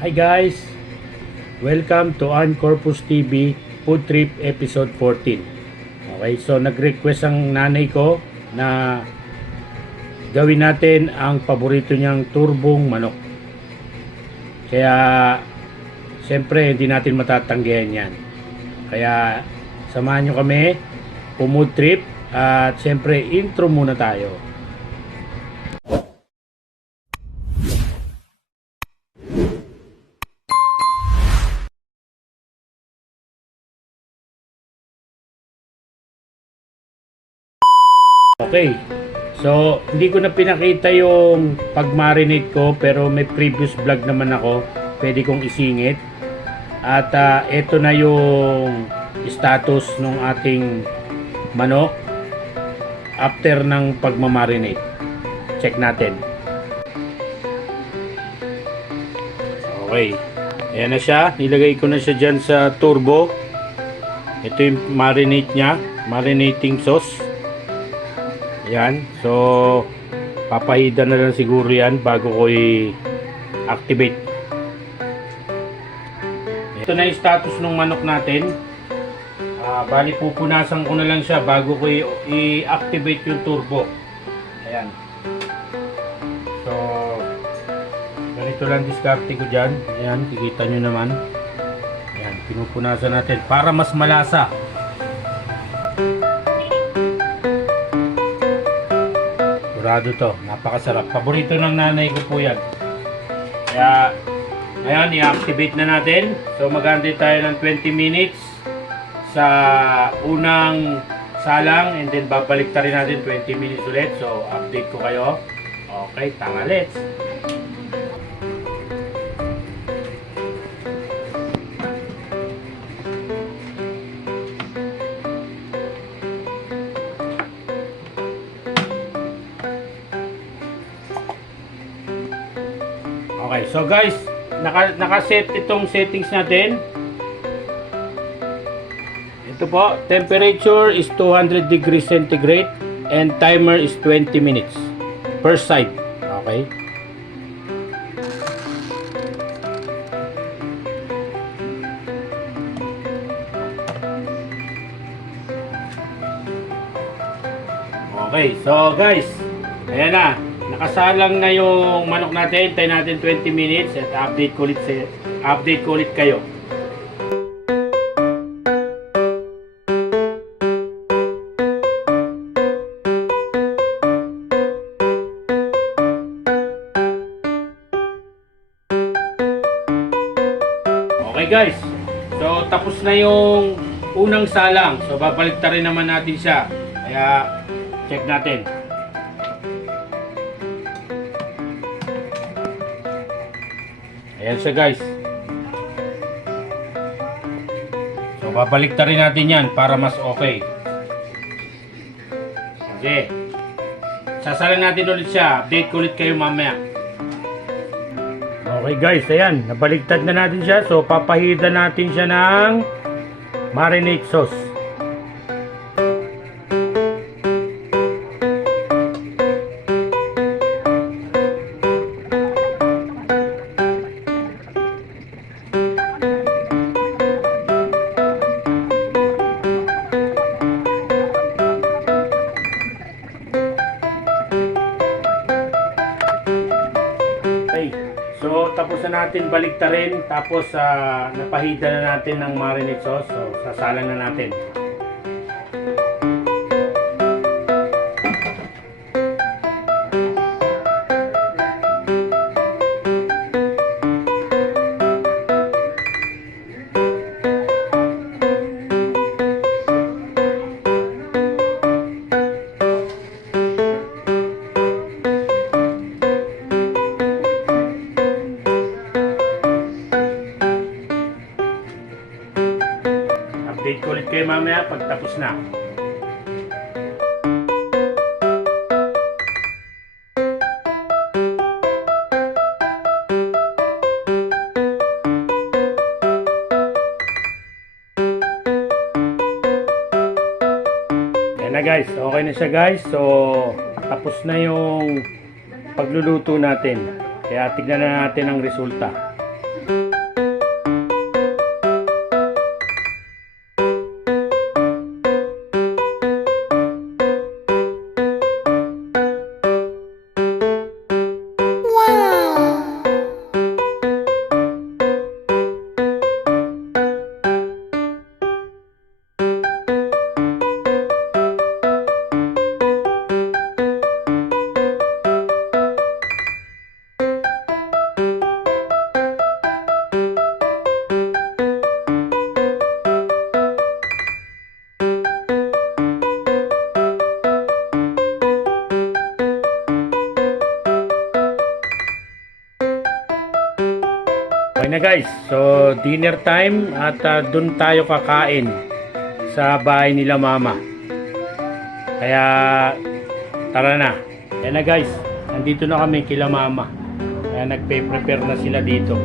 Hi guys! Welcome to Corpus TV Food Trip Episode 14. Okay, so nag-request ang nanay ko na gawin natin ang paborito niyang turbong manok. Kaya siyempre hindi natin matatanggihan yan. Kaya samahan nyo kami food trip at siyempre intro muna tayo. Okay, so hindi ko na pinakita yung pag-marinate ko pero may previous vlog naman ako, pwede kong isingit. At ito na yung status ng ating manok after ng pagmamarinate. Check natin. Okay, ayan na siya, nilagay ko na siya dyan sa turbo. Ito yung marinate nya, marinating sauce. Yan, so papahida na lang siguro yan bago ko i-activate. Ito na yung status ng manok natin. Bali pupunasan ko na lang siya bago ko i-activate yung turbo. Ayan. So ganito lang diskarte ko dyan. Ayan, kikita nyo naman. Ayan, pinupunasan natin para mas malasa. Sigurado to, napakasarap. Paborito ng nanay ko po yan. Kaya, ngayon, i-activate na natin. So, mag-antay tayo ng 20 minutes sa unang salang and then babalik ta rin natin 20 minutes ulit. So, update ko kayo. Okay, tanga, let's. Okay, so guys, naka-set itong settings natin. Ito po, temperature is 200 degrees centigrade and timer is 20 minutes per side. Okay. Okay, so guys, ayan na. Nakasalang na yung manok natin. Tayo natin 20 minutes at update ko ulit kayo. Okay guys. So tapos na yung unang salang. So babalik ta rin naman natin siya. Kaya check natin. Ayan siya guys. So babalik ta rin natin yan para mas okay. Okay. Sasalang natin ulit siya. Update ko ulit kayo mamaya. Okay guys, ayan. Nabaliktad na natin siya. So papahida natin siya ng marinade sauce. So tapos na natin baliktarin, tapos napahida na natin ng marinade sauce. So sasalang na natin. Update ko ulit kayo mamaya pag tapos na. Yan na guys, okay na siya guys. So tapos na yung pagluluto natin. Kaya tignan na natin ang resulta. Okay na guys, so dinner time at dun tayo kakain sa bahay nila mama. Kaya tara na. Yan na guys, nandito na kami kila mama. Kaya nagpe-prepare na sila dito.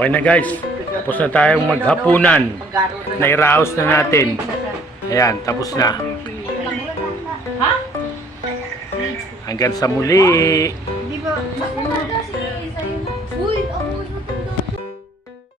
Okay na guys. Tapos na tayong maghapunan. Nairaos na natin. Ayan, tapos na. Hanggang sa muli. Di ba?